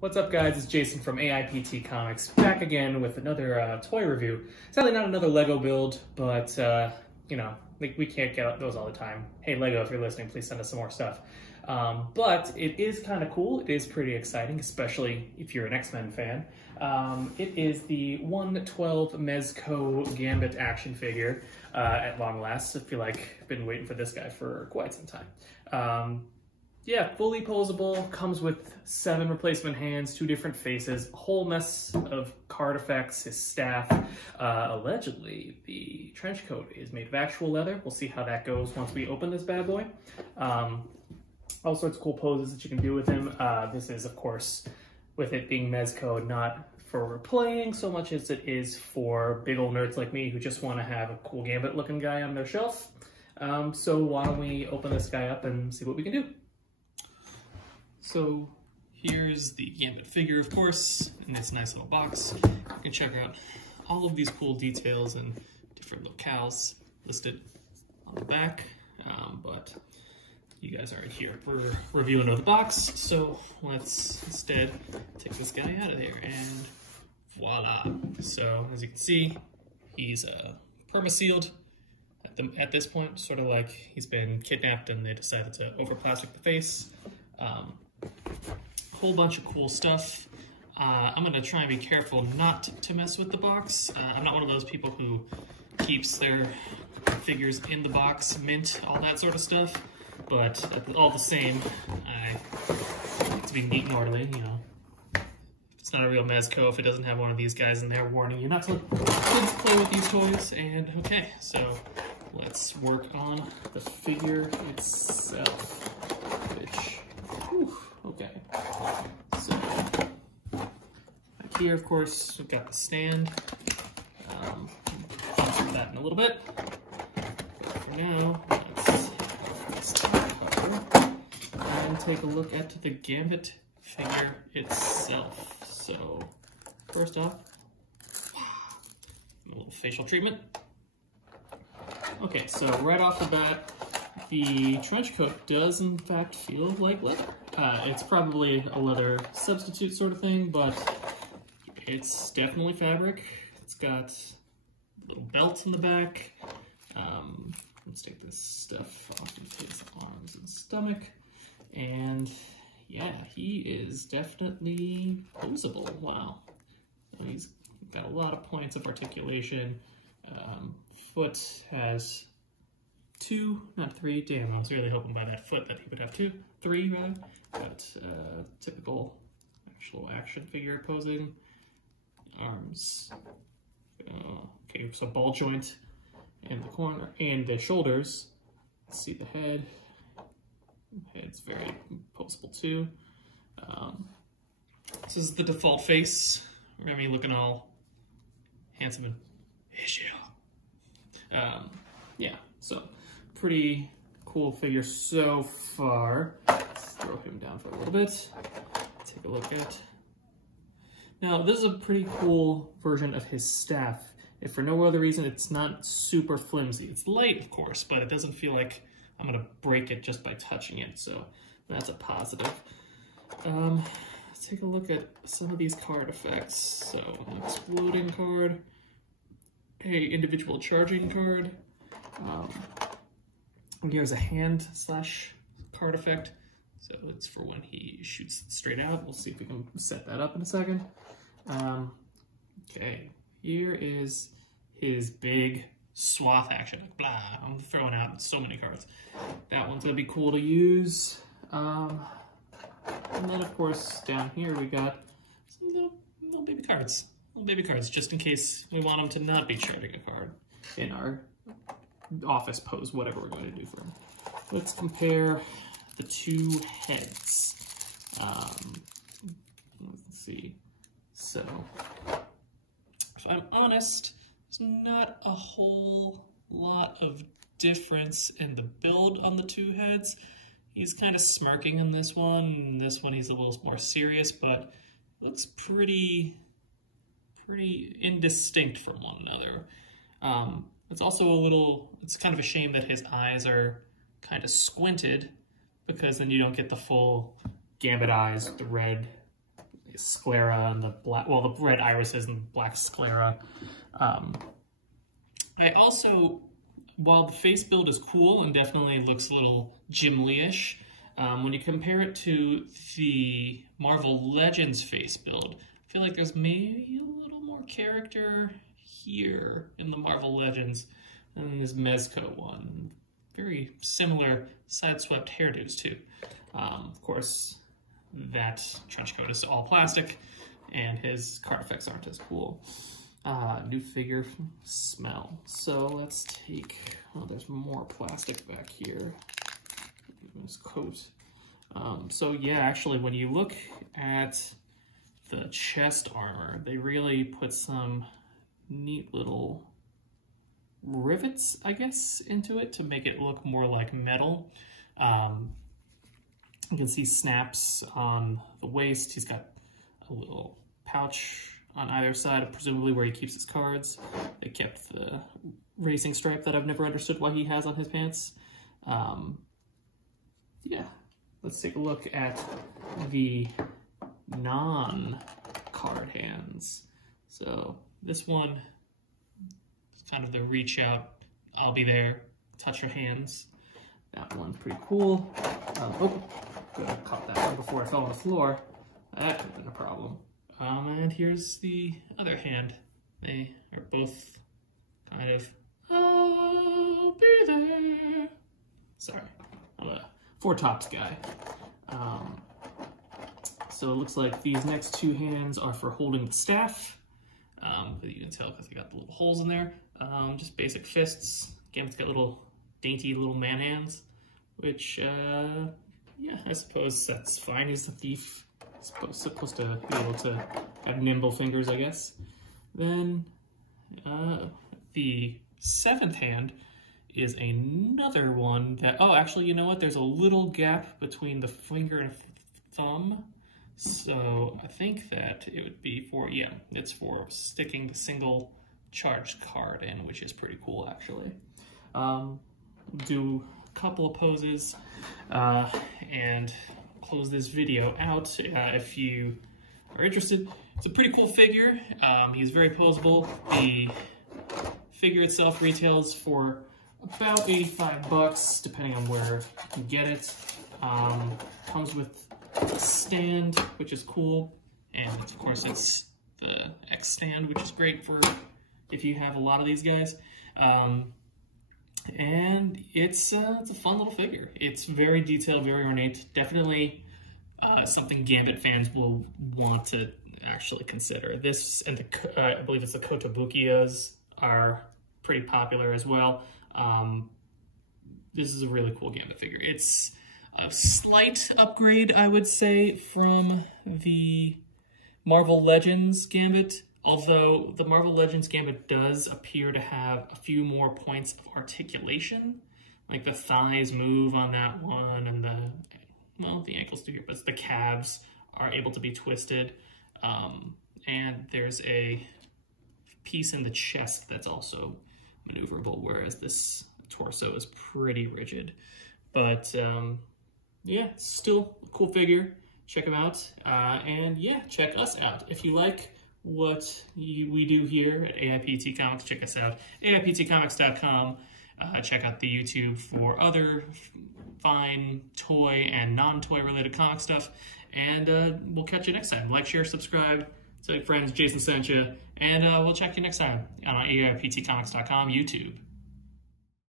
What's up, guys? It's Jason from AIPT Comics, back again with another toy review. Sadly, not another Lego build, but, you know, we can't get those all the time. Hey, Lego, if you're listening, please send us some more stuff. But it is kind of cool. It is pretty exciting, especially if you're an X-Men fan. It is the 1/12 Mezco Gambit action figure at long last. I feel like I've been waiting for this guy for quite some time. Yeah, fully posable, comes with 7 replacement hands, 2 different faces, a whole mess of card effects, his staff. Allegedly, the trench coat is made of actual leather. We'll see how that goes once we open this bad boy. All sorts of cool poses that you can do with him. This is, of course, with it being Mezco, not for playing so much as it is for big old nerds like me who just want to have a cool Gambit looking guy on their shelf. So why don't we open this guy up and see what we can do. So here's the Gambit figure, of course, in this nice little box. You can check out all of these cool details and different locales listed on the back, but you guys aren't here for reviewing of the box, so let's instead take this guy out of there, and voila. So as you can see, he's perma-sealed at this point, sort of like he's been kidnapped and they decided to over-plastic the face. Whole bunch of cool stuff. I'm gonna try and be careful not to mess with the box. I'm not one of those people who keeps their figures in the box, mint, all that sort of stuff. But all the same, I like to be neat and orderly, you know. It's not a real Mezco if it doesn't have one of these guys in there warning you not to let kids play with these toys. And okay, so let's work on the figure itself, which, whew, okay. So, back here, of course, we've got the stand. I'll talk about that in a little bit. But for now, let's cover and take a look at the Gambit figure itself. So, first off, a little facial treatment. Okay, so right off the bat, the trench coat does in fact feel like leather. It's probably a leather substitute sort of thing, but it's definitely fabric. It's got a little belt in the back. Let's take this stuff off of his arms and stomach. And yeah, he is definitely posable. Wow. So he's got a lot of points of articulation. Foot has 2, not 3. Damn, I was really hoping by that foot that he would have 3 rather. But typical actual action figure posing. Arms. Okay, so ball joint in the corner and the shoulders. Let's see the head. Head's very posable too. This is the default face. I mean, looking all handsome and visual. Yeah, so pretty cool figure so far. Let's throw him down for a little bit. Take a look at. Now, this is a pretty cool version of his staff. If for no other reason, it's not super flimsy. It's light, of course, but it doesn't feel like I'm gonna break it just by touching it, so that's a positive. Let's take a look at some of these card effects. So, an exploding card, a individual charging card. Here's a hand slash card effect. So it's for when he shoots straight out. We'll see if we can set that up in a second. Okay, here is his big swath action. Blah, I'm throwing out so many cards. That one's gonna be cool to use. And then of course down here we got some little baby cards. Little baby cards, just in case we want him to not be charging a card in our office pose, whatever we're going to do for him. Let's compare the 2 heads. Let's see. So, if I'm honest, there's not a whole lot of difference in the build on the 2 heads. He's kind of smirking in this one. In this one, he's a little more serious, but looks pretty indistinct from one another. It's also it's kind of a shame that his eyes are kind of squinted, because then you don't get the full Gambit eyes with the red sclera and the black, well, the red irises and the black sclera. I also, while the face build is cool and definitely looks a little Gimli-ish, when you compare it to the Marvel Legends face build, I feel like there's maybe a little more character here in the Marvel Legends than this Mezco one. Very similar side-swept hairdos too. Of course, that trench coat is all plastic, and his card effects aren't as cool. New figure smell. So let's take, oh, there's more plastic back here. His coat. So yeah, actually, when you look at the chest armor, they really put some neat little rivets, I guess, into it to make it look more like metal. You can see snaps on the waist. He's got a little pouch on either side, presumably where he keeps his cards. They kept the racing stripe that I've never understood why he has on his pants. Yeah, let's take a look at the non-card hands. So this one is kind of the reach out, I'll be there, touch your hands. That one's pretty cool. Oh, good, I caught that one before I fell on the floor. That could have been a problem. And here's the other hand. They are both kind of, I'll be there. Sorry, I'm a Four Tops guy. So it looks like these next two hands are for holding the staff. But you can tell because they got the little holes in there. Just basic fists. Gambit's got little dainty little man hands, which, yeah, I suppose that's fine. He's the thief. Supposed to be able to have nimble fingers, I guess. Then the seventh hand is another one that, oh, actually, you know what? There's a little gap between the finger and thumb. So I think that it would be for, yeah, it's for sticking the single charged card in, which is pretty cool, actually. Do a couple of poses and close this video out if you are interested. It's a pretty cool figure. He's very posable. The figure itself retails for about 85 bucks, depending on where you can get it. Comes with a stand, which is cool, and of course it's the X stand, which is great for if you have a lot of these guys. And it's a fun little figure. It's very detailed, very ornate. Definitely something Gambit fans will want to actually consider. This and the I believe it's the Kotobukias are pretty popular as well. This is a really cool Gambit figure. It's a slight upgrade, I would say, from the Marvel Legends Gambit. Although the Marvel Legends Gambit does appear to have a few more points of articulation. Like the thighs move on that one, and the ankles do here, but the calves are able to be twisted. And there's a piece in the chest that's also maneuverable, whereas this torso is pretty rigid. But yeah, still a cool figure. Check him out. And yeah, check us out. If you like what we do here at AIPT Comics, check us out, AIPTcomics.com. Check out the YouTube for other fine toy and non-toy related comic stuff. And we'll catch you next time. Like, share, subscribe. Tell your friends Jason sent you. And we'll check you next time on AIPTcomics.com YouTube.